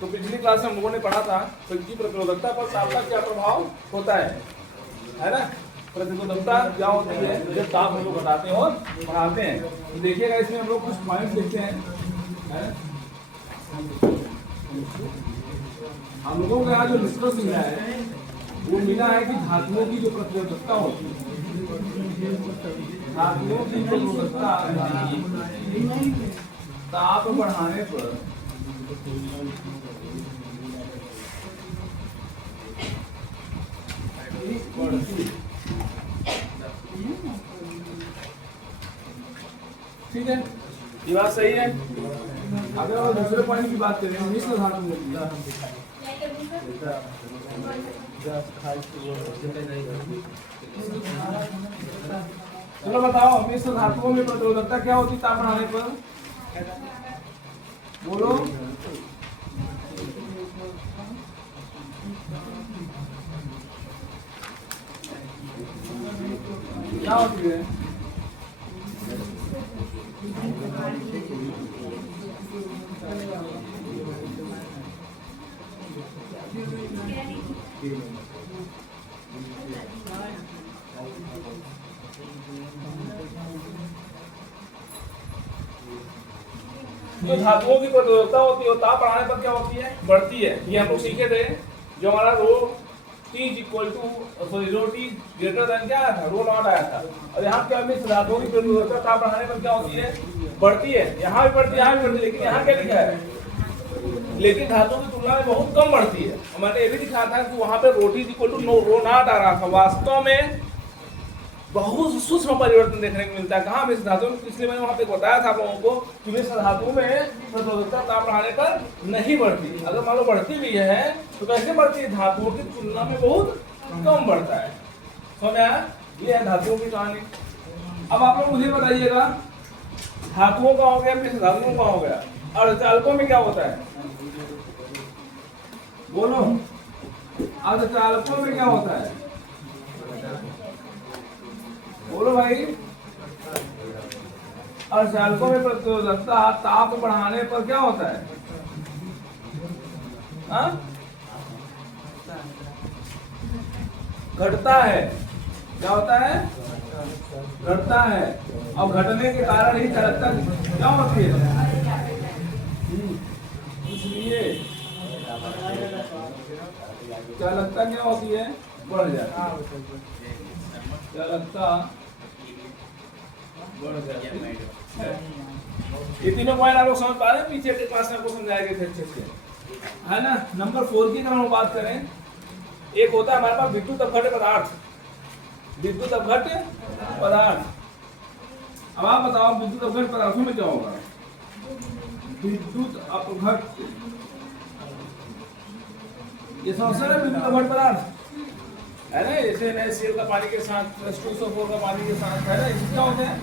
तो पिछली क्लास में हम लोगों ने पढ़ा था की प्रतिरोधकता पर ताप का क्या प्रभाव होता है ना। प्रतिरोधकता क्या होती है जब ताप हम लोग घटाते हैं और बढ़ाते हैं। तो देखिएगा इसमें हम लोग कुछ पॉइंट्स लिखते हैं, है? हम लोगों को यहाँ जो निष्कर्ष मिला है वो मिला है कि धातुओं की जो प्रतिरोधकता होती है, धातुओं की प्रतिरोधकता ताप बढ़ाने पर ठीक है, ये बात सही है। अगर हम दूसरे पॉइंट की बात करें मिश्र धातु चलो बताओ मिश्र धातुओं में प्रतिरोधकता क्या होती ताप बढ़ाने पर? बोलो। क्या होती है? जो धातुओं की प्रतिरोधकता होती है वो ताप बढ़ाने पर क्या होती है? बढ़ती है। ये हम लोग सीखे थे जो हमारा रो T ग्रेटर देन क्या आया था? रो नॉट आया था। और यहाँ क्या मिश्र धातुओं की प्रतिरोधकता ताप बढ़ाने पर क्या होती है? बढ़ती है। यहाँ भी बढ़ती है, यहाँ भी बढ़ती है, लेकिन यहाँ क्या लिखा है? लेकिन धातुओं की तुलना में बहुत कम बढ़ती है। मैंने ये भी दिखा था कि वहाँ पे रो नॉट आ रहा था, वास्तव में बहुत सूक्ष्म परिवर्तन देखने को मिलता है। कहाँ मिश्र धातु में? इसलिए मैंने वहाँ पे बताया था आप लोगों को कि मिश्र धातु में प्रतिरोधकता ताप बढ़ाने पर नहीं बढ़ती। अगर मान लो बढ़ती भी है तो कैसे बढ़ती है? धातुओं की तुलना में बहुत कम बढ़ता है। समझा? ये है धातुओं की कहानी। अब आप लोग मुझे बताइएगा, धातुओं का हो गया, मिश्र धातुओं का हो गया, अर्धचालकों में क्या होता है? बोलो। अर्धचालकों में क्या होता है? बोलो भाई। अर्धचालकों में प्रतिरोधकता ताप बढ़ाने पर क्या होता है? घटता है। क्या होता है? घटता है। और घटने के कारण ही चालकता क्या होती है? इसलिए चालकता क्या होती है? बढ़ जाती है। चालकता बढ़ जाती है। ये तीनों पॉइंट आप लोग समझ पा रहे हैं? पीछे के क्लास में आपको समझाया गया था अच्छे से, है ना। नंबर 4 की अगर हम बात करें, एक होता है हमारे पास विद्युत अपघट्य पदार्थ। विद्युत अपघट्य पदार्थ। अब आप बताओ विद्युत अपघट्य पदार्थों में क्या होगा? विद्युत अपघट्य, ये समस्या है विद्युत अपघट्य पदार्थ, है ना। जैसे NaCl का पानी के साथ H2SO4 का पानी के साथ, है ना। इसमें क्या होते हैं?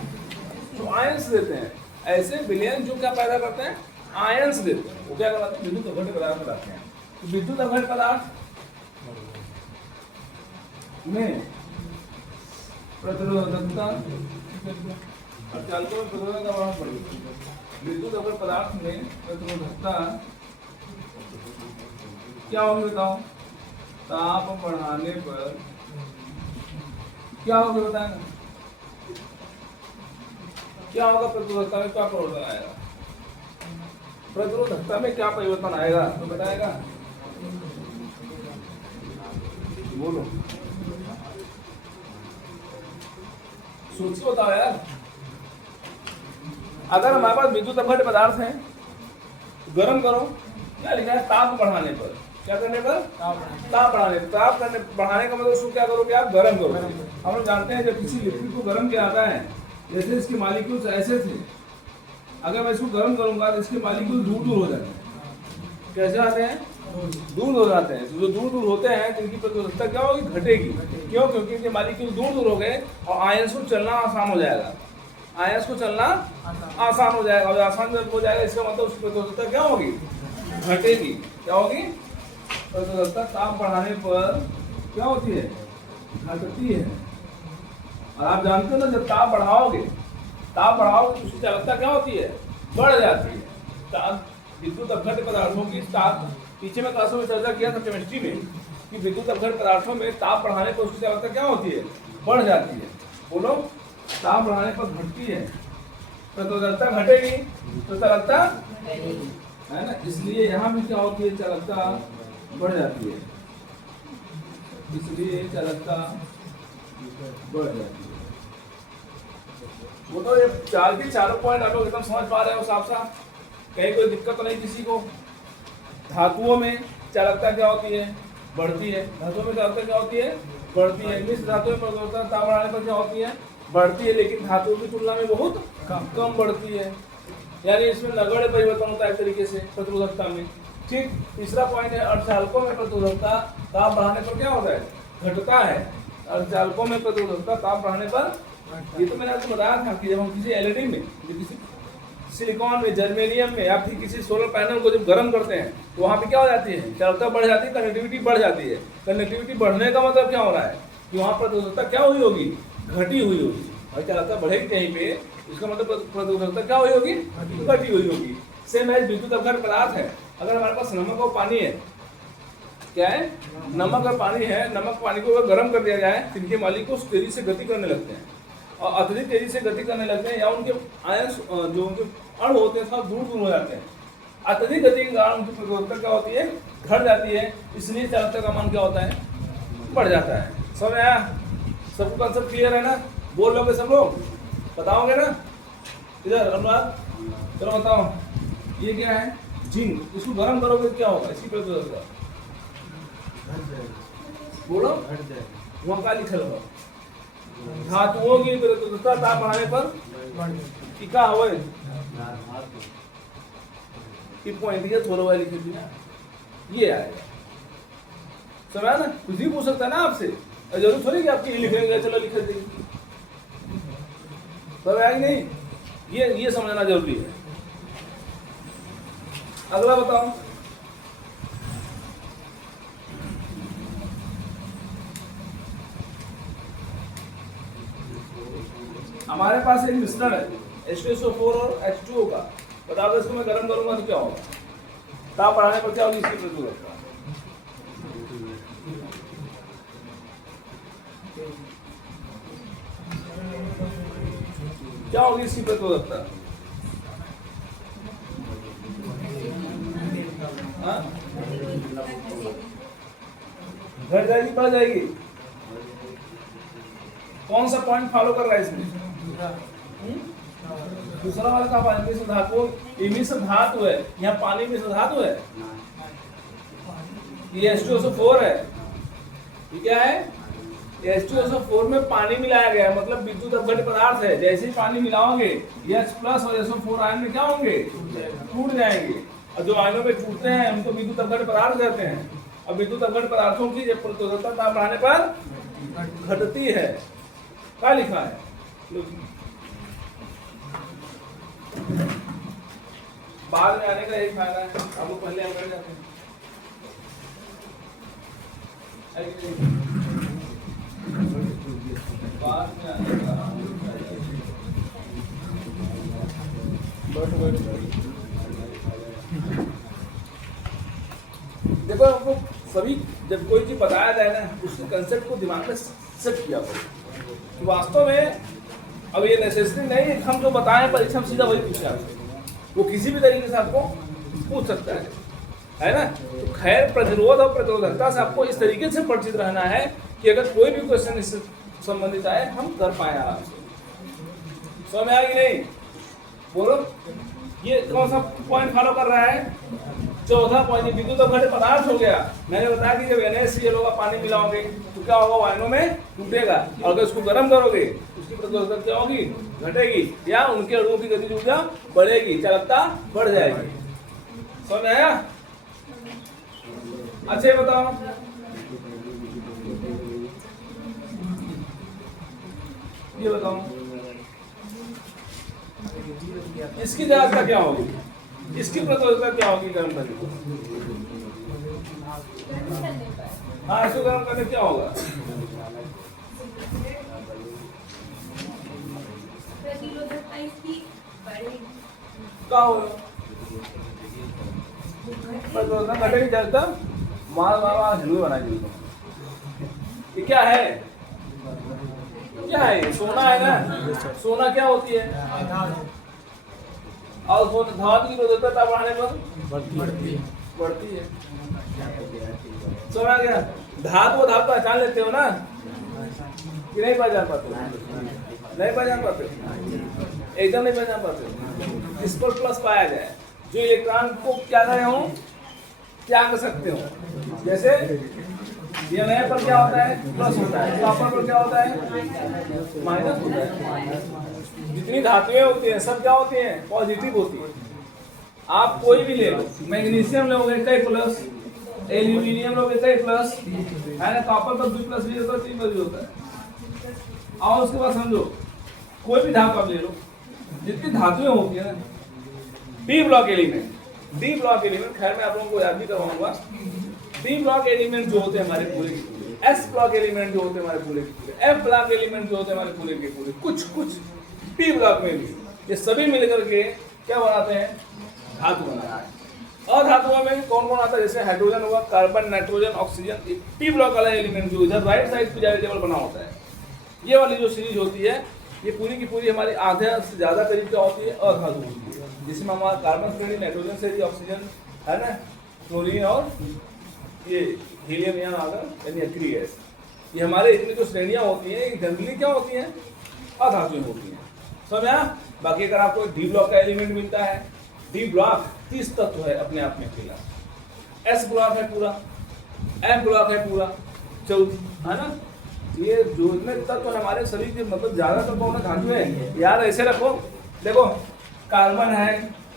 जो आयंस देते हैं। ऐसे विलयन जो क्या पैदा करते हैं? आयंस देते हैं। वो क्या कराते हैं? विद्युत अपघट्य पदार्थ बनाते हैं। तो विद्युत अपघट्य पदार्थ में प्रतिरोधकता, अर्धचालकों में प्रतिरोधकता बढ़ा पड़ेगी। विद्युत अपघट्य पदार्थ में प्रतिरोधकता क्या होगी बताओ? ताप बढ़ाने पर क्या होगा बताएगा? क्या होगा? प्रतिरोधकता में क्या परिवर्तन आएगा? प्रतिरोधकता में क्या परिवर्तन आएगा तो बताएगा? बोलो, सोच के बताओ यार। अगर हमारे पास विद्युत अपघट्य पदार्थ है, गर्म करो, क्या लिखा है? ताप बढ़ाने पर। क्या करने पर? ताप बढ़ाने। ताप करने बढ़ाने का मतलब उसको क्या करोगे आप? गर्म करो। हम लोग जानते हैं जब किसी लिक्विड को गर्म किया जाता है, जैसे इसके मॉलिक्यूल्स ऐसे थे, अगर मैं इसको गर्म करूंगा तो इसके मॉलिक्यूल दूर दूर हो जाते हैं। कैसे आते हैं? दूर हो जाते हैं। तो जो दूर दूर होते हैं तो इनकी प्रतिरोधकता क्या होगी? घटेगी। क्यों? क्योंकि इनके मॉलिक्यूल दूर दूर हो गए और आयंस को चलना आसान हो जाएगा। आयंस को चलना आसान हो जाएगा। और आसान जब हो जाएगा इसका मतलब उसकी प्रतिरोधकता क्या होगी? घटेगी। क्या होगी? प्रतिरोधकता ताप बढ़ाने पर क्या होती है? घटती है। और आप जानते हो ना, जब ताप बढ़ाओगे तो उसकी चालकता क्या होती है? बढ़ जाती है। विद्युत अपघट्य पदार्थों की ताप, पीछे में क्लासों में चर्चा किया था केमिस्ट्री में कि विद्युत अपघट्य पदार्थों में ताप बढ़ाने पर उसकी चालकता क्या होती है, बढ़ जाती है। बोलो, ताप बढ़ाने पर घटती है, प्रतिरोधकता घटेगी तो चालकता है ना, इसलिए यहाँ भी क्या होती है, चालकता बढ़ जाती है, इसलिए चालकता बढ़ जाती है। वो तो ये चार के चारों पॉइंट आप लोग एकदम समझ पा रहे हो साफ साफ, कहीं कोई दिक्कत तो नहीं किसी को। धातुओं में चालकता क्या होती है, बढ़ती है। धातुओं में चालकता क्या होती है, बढ़ती है। मिश्र धातुओं में प्रतिरोधकता ताप बढ़ाने पर क्या होती है, बढ़ती है, लेकिन धातुओं की तुलना में बहुत कम बढ़ती है। यानी इसमें नगण्य परिवर्तन होता है एक तरीके से प्रतिरोधकता में। ठीक, तीसरा पॉइंट है अर्धचालकों में प्रतिरोधकता ताप बढ़ाने पर क्या होता है, घटता है। अर्धचालकों में प्रतिरोधकता ताप बढ़ाने पर, ये तो मैंने आपको बताया था कि जब हम किसी एलईडी में, किसी सिलिकॉन में, जर्मेनियम में या फिर किसी सोलर पैनल को जब गर्म करते हैं तो वहाँ पे क्या हो जाती है, चालकता बढ़ जाती है, कंडक्टिविटी बढ़ जाती है। कंडक्टिविटी बढ़ने का मतलब क्या हो रहा है कि वहाँ प्रतिरोधकता क्या हुई होगी, घटी हुई होगी। और चालकता बढ़ेगी कहीं पे, इसका मतलब प्रतिरोधकता क्या हुई होगी, घटी हुई होगी। सेम है विद्युत अपघट्य पदार्थ है। अगर हमारे पास नमक और पानी है, क्या है, नमक और पानी है, नमक पानी को अगर गर्म कर दिया जाए तो इनके मालिक्यूल्स तेजी से गति करने लगते हैं और अत्यधिक तेजी से गति करने लगते हैं, या उनके आयंस जो उनके अणु होते हैं थोड़ा दूर दूर हो जाते हैं। अत्यधिक गति के कारण उनकी प्रतिरोधकता क्या होती है, घट जाती है, इसलिए चालकता का मान क्या होता है, बढ़ जाता है। समझ आया, सबको कंसेप्ट क्लियर है ना, बोल लोगे सब लोग, बताओगे ना। इधर अनुराग, चलो बताओ, ये क्या है, जिंक, इसको गर्म करोगे क्या होगा, इसी प्रतिरोधकता बोलो, वहाँ का लिखल हो, धातुओं की प्रतिरोधकता ताप बढ़ाने पर क्या हो, पॉइंट ये थोड़ा वाला लिख दिया, ये आएगा। समझा ना, कुछ भी पूछ सकता है ना आपसे, जरूर थोड़ी कि आपकी लिखेंगे, चलो लिख देंगे, सब आएगी नहीं, ये समझना जरूरी है। अगला बताओ, हमारे पास एक मिश्रण है H2SO4 और H2O का, बता दो इसको मैं गर्म करूंगा तो क्या होगा, ताप बढ़ाने पर क्या होगी इसकी प्रतिरोधकता, क्या होगी इसकी प्रतिरोधकता, घट जाएगी, बढ़ जाएगी, कौन सा पॉइंट फॉलो कर रहा है इसमें, दूसरा वाला का पानी मिश्र धातु, ये मिश्र धातु है, यहाँ पानी मिश्र धातु है, ये H2SO4 है, ये क्या है, H2SO4 में पानी मिलाया गया है, मतलब विद्युत अपघट्य पदार्थ है। जैसे ही पानी मिलाओगे H+ और SO4 आयन में क्या होंगे, टूट जाएंगे, और जो आयनों में टूटते हैं उनको विद्युत अपघट्य पदार्थ कहते हैं। और विद्युत अपघट्य पदार्थों की जब प्रतिरोधकता ताप बढ़ाने पर घटती है, क्या लिखा है, बाद में आने का एक फायदा है, आप लोग पहले हम कर जाते हैं। बाद में आने का देखो, आपको सभी जब कोई चीज बताया जाए ना, उसके कंसेप्ट को दिमाग में सेट किया करो। वास्तव में अब ये नेसेसरी नहीं है हम जो बताएं परीक्षा में सीधा वही पूछे आपसे, वो किसी भी तरीके से आपको पूछ सकता है ना। तो खैर, प्रतिरोध और प्रतिरोधकता से आपको इस तरीके से परिचित रहना है कि अगर कोई भी क्वेश्चन इससे संबंधित आए हम कर पाए आराम से। समझ में आएगी नहीं, बोलो, ये कौन सा पॉइंट फॉलो कर रहा है, चौथा पॉइंट, विद्युत अपघट्य पदार्थ हो गया। मैंने बताया कि जब NaCl का पानी मिलाओगे तो क्या होगा, आयनों में टूटेगा, और अगर उसको गर्म करोगे उसकी प्रतिरोधकता क्या होगी, घटेगी, या उनके अणुओं की गतिज ऊर्जा बढ़ेगी, चालकता बढ़ जाएगी। समझ आया, अच्छा ये बताओ, ये बताओ इसकी चालकता क्या होगी, इसकी प्रतिरोधकता क्या होगी गर्म करने को, हाँ इसको गर्म करने क्या होगा, क्या होगा, पर तो घटे नहीं चलता माल बाबा हिलू बना दी। ये क्या है? क्या है? सोना है ना। सोना क्या होती है? और धातु की प्रयोजकता बढ़ाने पर बढ़ती है। सोना क्या? धातु पहचान लेते हो ना कि नहीं पहचान पाते? नहीं पहचान पाते, एकदम नहीं पहचान पाते। इस पर प्लस पाया जाए, जो इलेक्ट्रॉन को क्या रहे हो, क्या कर सकते हो। जैसे DNA पर क्या होता है? प्लस होता है। कॉपर पर क्या होता है? माइनस होता है। जितनी धातुएं होती हैं सब क्या होती हैं? पॉजिटिव होती है। आप कोई भी ले लो, मैग्नीशियम लोगे कई प्लस, एल्यूमिनियम लोगे कई प्लस, है ना। कॉपर पर भी प्लस भी होता है, 3 भी होता है। और उसके बाद समझो कोई भी धातु आप ले लो, जितनी धातुएं होती है ना, डी ब्लॉक एलिमेंट, खैर मैं आप लोगों को याद भी करवाऊंगा। डी ब्लॉक एलिमेंट जो होते हैं हमारे पूरे के पूरे, एस ब्लॉक एलिमेंट जो होते हैं हमारे पूरे के पूरे, एफ ब्लॉक एलिमेंट जो होते हैं हमारे पूरे के पूरे, कुछ पी ब्लॉक में भी, ये सभी मिलकर के क्या बनाते हैं? धातु बनाते हैं। और धातुओं में कौन कौन आता है? जैसे हाइड्रोजन हुआ, carbon, nitrogen, oxygen. P block वाला एलिमेंट जो इधर राइट साइड पे टेबल बना होता है, ये वाली जो सीरीज होती है, ये पूरी की पूरी हमारी आधे से ज्यादा करीब क्या होती है? अधातु होती है, जिसमें हमारा कार्बन से नाइट्रोजन से ऑक्सीजन, है ना, क्लोरीन और ये हीलियम यहाँ आकर यानी अक्रिय गैस। ये हमारे इसमें जो श्रेणियां होती हैं, ये जनरली क्या होती हैं? अधातुएं होती हैं। समझा? बाकी अगर आपको डी ब्लॉक का एलिमेंट मिलता है, डी ब्लॉक 30 तत्व है अपने आप में अकेला, एस ब्लॉक है पूरा, एफ ब्लॉक है पूरा 14, है ना। ये जो इतने तत्व हमारे शरीर के मतलब ज्यादा तत्व होना धातु है यार। ऐसे रखो, देखो कार्बन है,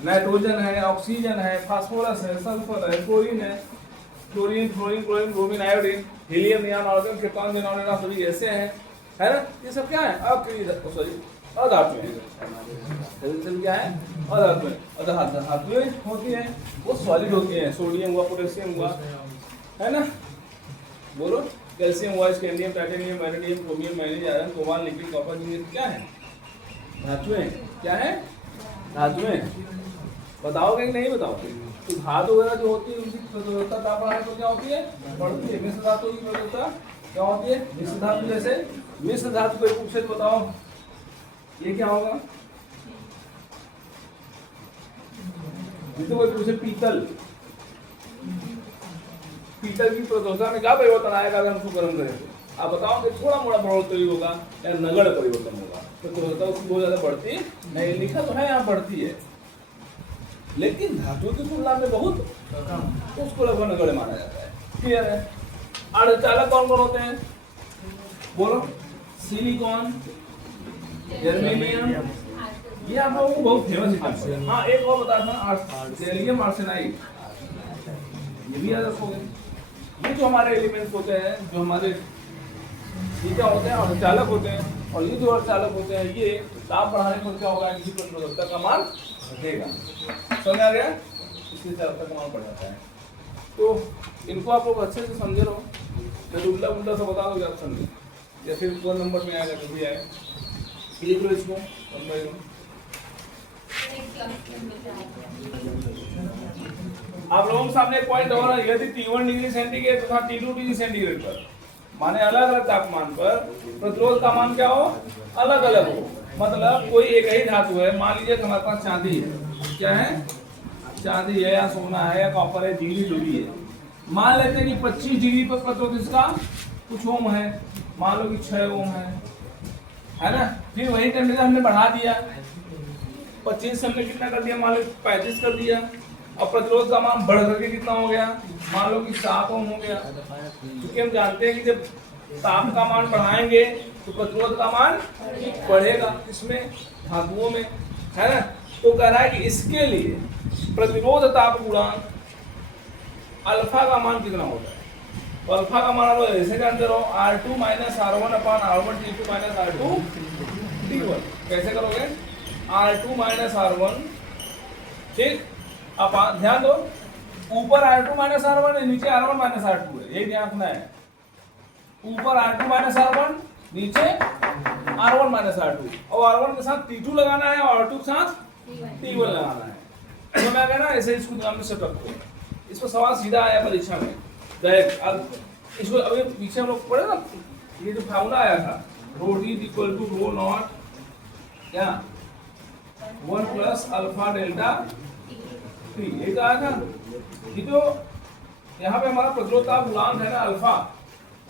नाइट्रोजन है, ऑक्सीजन है, फास्फोरस है, सल्फर है, क्लोरीन है, chlorine, bromine, iodine, helium, neon, argon, krypton, xenon, सभी ऐसे हैं, है ना। ये सब क्या है? अधातु है। क्या है? अधातुएं होती हैं, वो सॉलिड होती हैं। सोडियम हुआ, पोटेशियम हुआ, है ना, बोलो, कैल्शियम हुआ, scandium, titanium, vanadium, chromium, manganese, iron, cobalt, निकल, कॉपर, जिंक, क्या है? धातुएं। क्या है? धातुएं। बताओगे कि नहीं बताओगे? तो धातु वगैरह जो होती है उनकी प्रयोजकता तापमान तो क्या होती है? बढ़ती है। मिश्र धातु की प्रयोजकता क्या होती है? मिश्र धातु। जैसे मिश्र धातु को रूप से बताओ, ये क्या होगा? कोई पूछे पीतल की प्रयोजकता में क्या परिवर्तन आएगा अगर हम उसको गर्म करें तो? आप बताओ कि थोड़ा मोड़ा परिवर्तन होगा या नगण्य परिवर्तन होगा, तो प्रयोजकता उसकी बहुत ज्यादा बढ़ती नहीं। लिखा तो है यहाँ बढ़ती है, लेकिन धातु की तुलना में बहुत कम, उसको लगभग नगण्य माना जाता है। क्लियर है? अर्धचालक कौन कौन होते हैं? बोलो। सिलिकॉन, जर्मेनियम, ये आप लोगों को बहुत फेमस है। हाँ, एक और बता था, गैलियम आर्सेनाइड, ये भी याद रखोगे। ये जो हमारे एलिमेंट्स होते हैं, जो हमारे ये क्या होते हैं? अर्धचालक होते हैं। और ये जो अर्धचालक होते हैं, ये ताप बढ़ाने पर क्या होगा? इनकी प्रयोजकता का मान घटेगा। समझ आ गया? इसकी प्रयोजकता का मान बढ़ जाता है। तो इनको आप लोग अच्छे से समझे रहो। मैं उल्टा उल्टा सा बता दो, आप समझे, या फिर 2 नंबर में आएगा तो भी आए। लिख लो इसको, आप लोगों के सामने एक पॉइंट और है। यदि T1 डिग्री सेंटीग्रेड तथा T2 डिग्री सेंटीग्रेड पर, माने अलग अलग तापमान पर प्रतिरोध का मान क्या हो? अलग अलग हो। मतलब कोई एक ही धातु है, मान लीजिए हमारे पास चांदी है, क्या है? चांदी है या सोना है या कॉपर है, डिग्री जो भी है। मान लेते हैं कि 25 डिग्री पर प्रतिरोध इसका कुछ ओम है, मान लो कि 6 ओम है ना। फिर वही टेम्परेचर हमने बढ़ा दिया, 25 से हमने कितना कर दिया? मान लो 35 कर दिया। अब प्रतिरोध का मान बढ़ करके कितना हो गया? मान लो कि 7 ओम हो गया। क्योंकि हम जानते हैं कि जब ताप का मान बढ़ाएंगे तो प्रतिरोध का मान बढ़ेगा, इसमें धातुओं में, है ना। तो कह रहा है कि इसके लिए प्रतिरोध ताप गुणांक अल्फा का मान कितना होता है? तो अल्फा का मान ऐसे जानते रहो, R2 - R1 R1 T2 - R2 T1। कैसे करोगे? R2 - R1, ठीक। अब ध्यान दो, ऊपर R2 - R1 है, नीचे R1 - R2 है, यही ध्यान रखना है। ऊपर R2 - R1, नीचे R1 - R2, और R1 के साथ T2 लगाना है और R2 के साथ T1 लगाना है। तो मैं कहना ऐसे इसको ध्यान में सेट रखो। इसमें सवाल सीधा आया परीक्षा में डायरेक्ट। अब इसको अभी पीछे हम लोग पढ़े ना, ये जो फार्मूला आया था rho D equal to rho naught क्या 1 प्लस अल्फा डेल्टा टी, ये तो आया था। ये तो यहाँ पे हमारा प्रतिरोधताप गुणांक है ना अल्फा,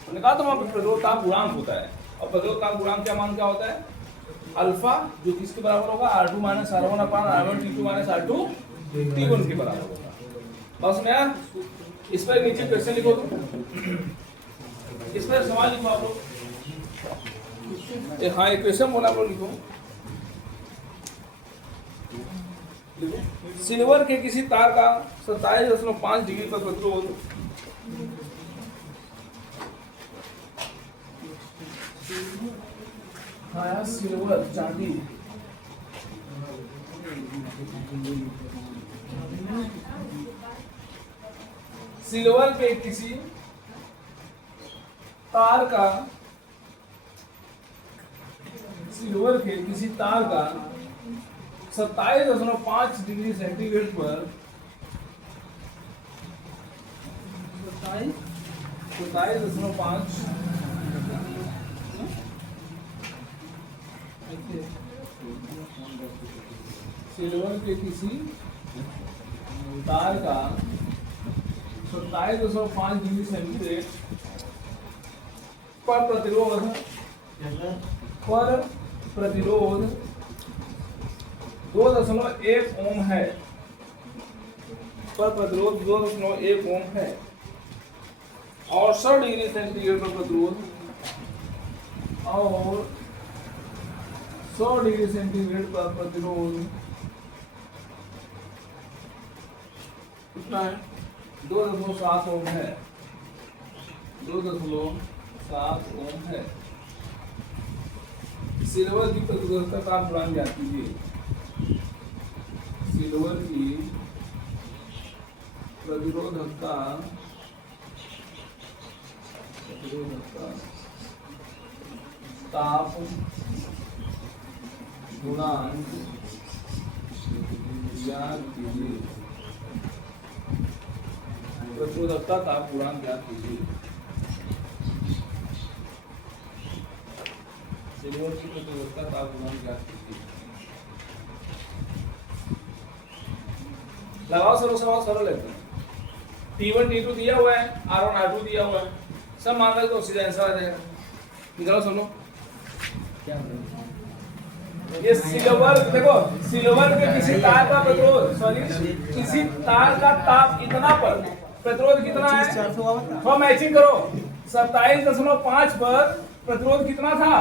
मैंने कहा तो वहाँ पे प्रतिरोधताप गुणांक होता है, और प्रतिरोधताप गुणांक क्या मान क्या होता है अल्फा, जो किसके बराबर होगा R2 माइनस R1 अपान R1 T2 minus R2 T1 के बराबर होगा। बस मैं इस पर नीचे क्वेश्चन लिखो, तो इस पर सवाल लिखो आप लोग। हाँ एक क्वेश्चन बोला आप लोग लिखो। सिल्वर के किसी तार का 27.5 डिग्री पर प्रतिरोध हाँ सिल्वर चांदी सिल्वर के किसी तार का 27.5 डिग्री सेंटीग्रेड पर 27.5 सिल्वर के किसी तार का 27.5 डिग्री सेंटीग्रेड पर प्रतिरोध 2.1 ओम है, पर प्रतिरोध 2.1 ओम है, और 100 डिग्री सेंटीग्रेड पर प्रतिरोध और 100 डिग्री सेंटीग्रेड पर प्रतिरोध कितना है 2.7 ओम है, 2.7 ओम है। सिल्वर की प्रतिरोधकता का आप गुणांक ज्ञात कीजिए। सिल्वर की प्रतिरोधकता ताप गुणांक ज्ञात कीजिए। प्रतिरोधकता ताप गुणांक ज्ञात कीजिए। सिल्वर की प्रतिरोधकता ताप गुणांक ज्ञात कीजिए। लगाओ सर सवाल सरल है। T1 T2 दिया हुआ है, R1 R2 दिया हुआ है, सब मान लो तो सीधा आंसर आ जाएगा। निकालो सुनो क्या ये सिल्वर देखो, सिल्वर के किसी तार का प्रतिरोध किसी तार का ताप इतना पर प्रतिरोध कितना है, थोड़ा मैचिंग करो। 27.5 पर प्रतिरोध कितना था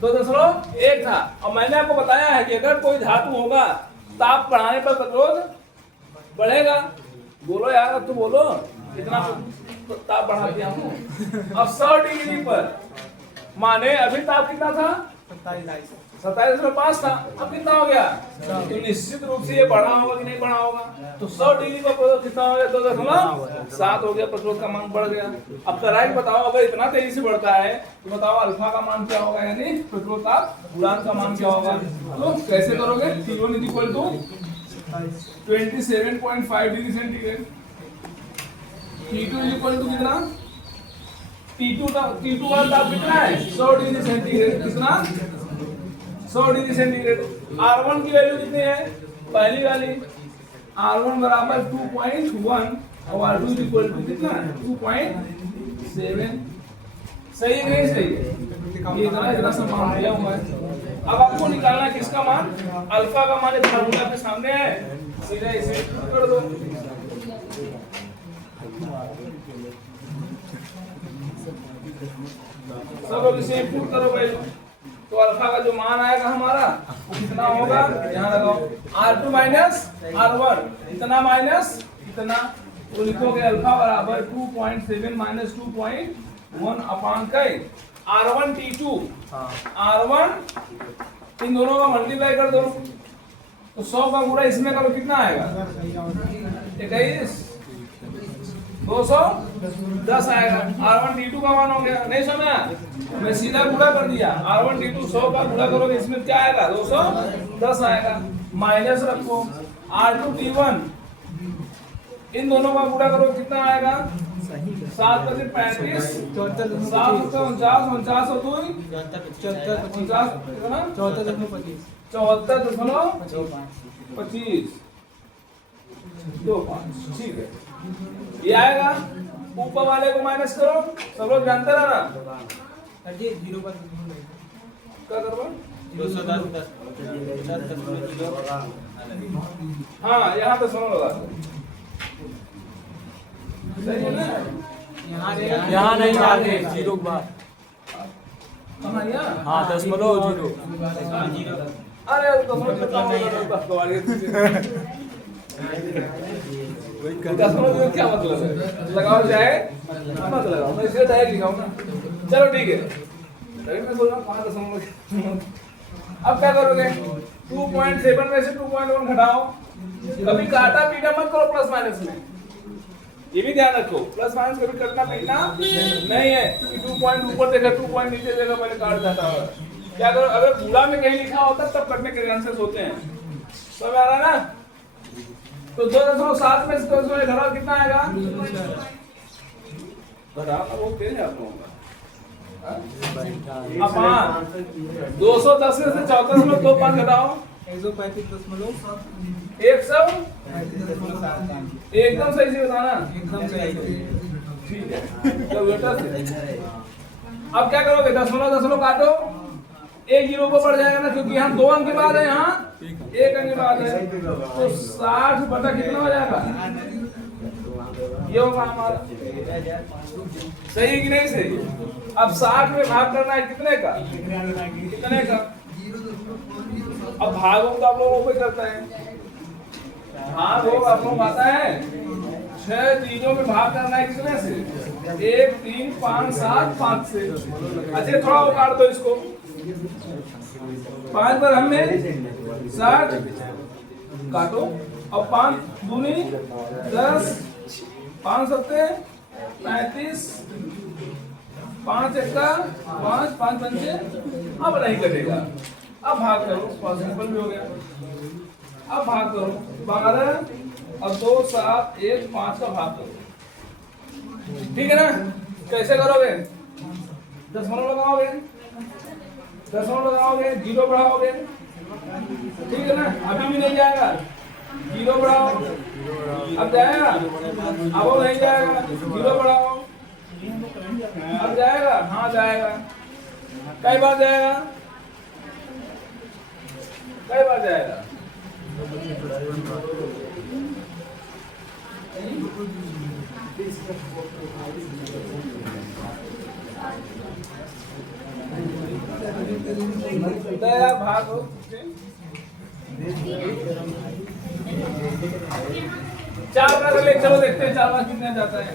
2.1 था, और मैंने आपको बताया है कि अगर कोई धातु होगा ताप बढ़ाने पर प्रतिरोध बढ़ेगा। बोलो यार, अब तो बोलो कितना ताप बढ़ा दिया हूँ। अब 100 डिग्री पर माने अभी ताप कितना था 27.5 था, अब कितना हो गया, तो निश्चित रूप से ये बढ़ा होगा कि नहीं बढ़ा होगा। तो 100 डिग्री पर प्रतिरोध कितना हो गया 2.7 हो गया, प्रतिरोध का मान बढ़ गया। अब कराई बताओ, अगर इतना तेजी से बढ़ता है तो बताओ अल्फा का मान क्या होगा, यानी प्रतिरोध ताप गुणांक का मान क्या होगा। तो कैसे करोगे, T1 equal to 27.5 degree centigrade, T2 equal to कितना, T2 वाला ताप कितना है 100 डिग्री सेंटीग्रेड, कितना 100 डिग्री सेंटीग्रेड। R1 की वैल्यू कितनी है, पहली वाली R1 बराबर 2.1 और R2 इक्वल टू कितना 2.7। सही है नहीं सही है, ये इतना सा मान दिया हुआ है। अब आपको निकालना है किसका मान, अल्फा का मान। फार्मूला के सामने है, सीधा इसे कर दो। सब अब इसे इंपुट करो वैल्यू, तो अल्फा का जो मान आएगा हमारा वो कितना होगा, यहाँ लगाओ R2 माइनस R1 इतना माइनस इतना, तो लिखोगे अल्फा बराबर 2.7 माइनस 2.1 अपान कई R1 T2 R1 इन दोनों का मल्टीप्लाई कर दो, तो 100 का गुणा इसमें करो कितना आएगा 21, 210 आएगा। R1 T2 का मान हो गया, नहीं समझा, मैं सीधा गुणा कर दिया। R1 T2 100 का गुणा करोगे इसमें क्या आएगा 210 आएगा, माइनस रखो R2 T1 इन दोनों का गुणा करो कितना आएगा 7 × 35 7 × 49 49 और 2 74.25 25 ठीक है। ये आएगा। ऊपर वाले को माइनस करो, सब लोग जानते रहा ना जी 0 पर क्या करो 210 हाँ यहाँ पे सुनो लगा सही है ना। यहाँ नहीं आगे 0 के बाद कहाँ यहाँ हाँ 0.0 अरे दशमलव क्या मतलब है लगाओ चाहे मत लगाओ मैं इसलिए डायरेक्ट लिखाऊं ना। चलो ठीक है तभी मैं बोल रहा हूँ 5 दशमलव। अब क्या करोगे 2.7 में से 2.1 घटाओ। कभी काटा पीटा मत करो प्लस माइनस में, ये भी ध्यान रखो प्लस माइनस कभी कटना पीटना नहीं है कि 2 पॉइंट ऊपर देखा 2 पॉइंट नीचे देखा पहले काट जाता है। क्या करो अगर पूरा में कहीं लिखा होता तब कटने के चांसेस होते हैं। समझ आ रहा है ना। तो 2.7 में से 2 घटाओ कितना आएगा घटाओ वो तेज है आप लोगों का। अब 210 में से 34.25 घटाओ 135.7 एकदम सही से बताना एकदम सही ठीक है। तो बेटा अब क्या करोगे दशमलव काटो 1 0 ऊपर बढ़ जाएगा ना क्योंकि यहाँ 2 अंक के बाद है यहाँ 1 अंक के बाद है तो 60 बटा कितना हो जाएगा ये होगा हमारा। सही है कि नहीं सही। अब 60 में भाग करना है कितने का अब भाग तो आप लोगों को करता है भाग हो आप लोग आता है 6 चीजों में भाग करना है कितने से 1 3 5 7 5 से। अच्छा थोड़ा वो काट दो इसको 5 पर हमने 60 काटो और 5 दूनी 10 5 सत्ते 35 5 एक्का 5 5 पंचे अब नहीं कटेगा। अब भाग करो पॉसिबल भी हो गया। अब भाग करो 12 अब 2 7 1 5 का भाग करो ठीक है ना। कैसे करोगे दशमलव लगाओगे 0 बढ़ाओगे ठीक है ना। अभी भी नहीं जाएगा 0 बढ़ाओ अब जाएगा अब वो नहीं जाएगा 0 बढ़ाओ अब जाएगा हाँ जाएगा। कई बार जाएगा कई बार जाएगा दया भाग हो 4 का ले चलो देखते हैं 4 बार कितने जाता है।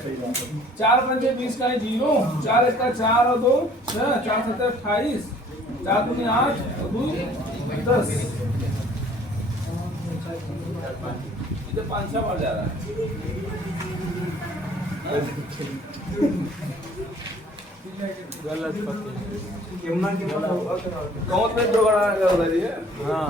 4 पंजे 20 का 0 4 1 का 4 और 2 6 4 7 28 4 दूनी 8 और 2 10 इधर 5 6 बार जा रहा है गलत कौन में दो बड़ा कर रही है हाँ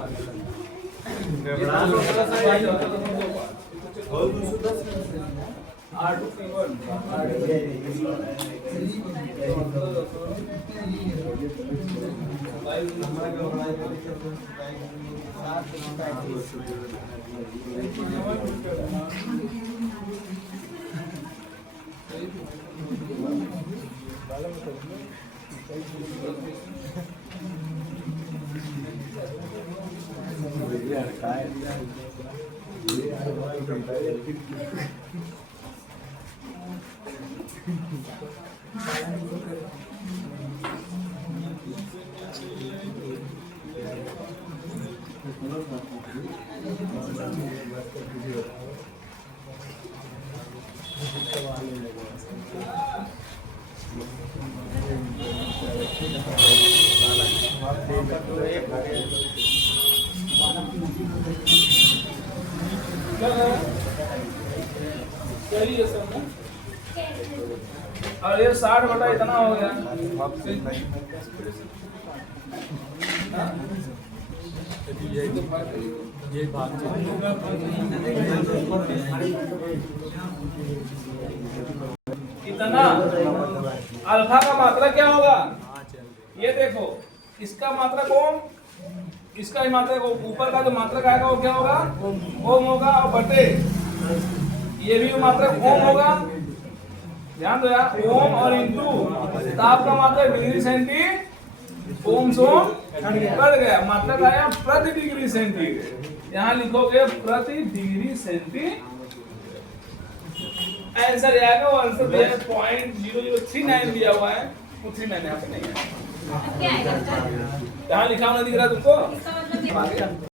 सही है सब ना। और ये 60 बटा इतना हो गया ये भाग इतना अल्फा का मात्रा क्या होगा? ये देखो, इसका मात्रक ओम, इसका ही मात्रक ओम, ऊपर का जो मात्रक आएगा वो क्या होगा? ओम होगा, और बटे ये भी मात्रक ओम होगा। ध्यान दो यार, ओम और इंटू ताप का मात्रक डिग्री सेंटी, ओम सो कट गया, मात्रक आया प्रति डिग्री सेंटीग्रेड। यहाँ लिखोगे प्रति डिग्री सेंटी, आंसर आएगा। वो आंसर दिया है 0.0039 दिया हुआ है, वो 39 यहाँ पे नहीं है। यहाँ लिखा हुआ दिख रहा है तुमको?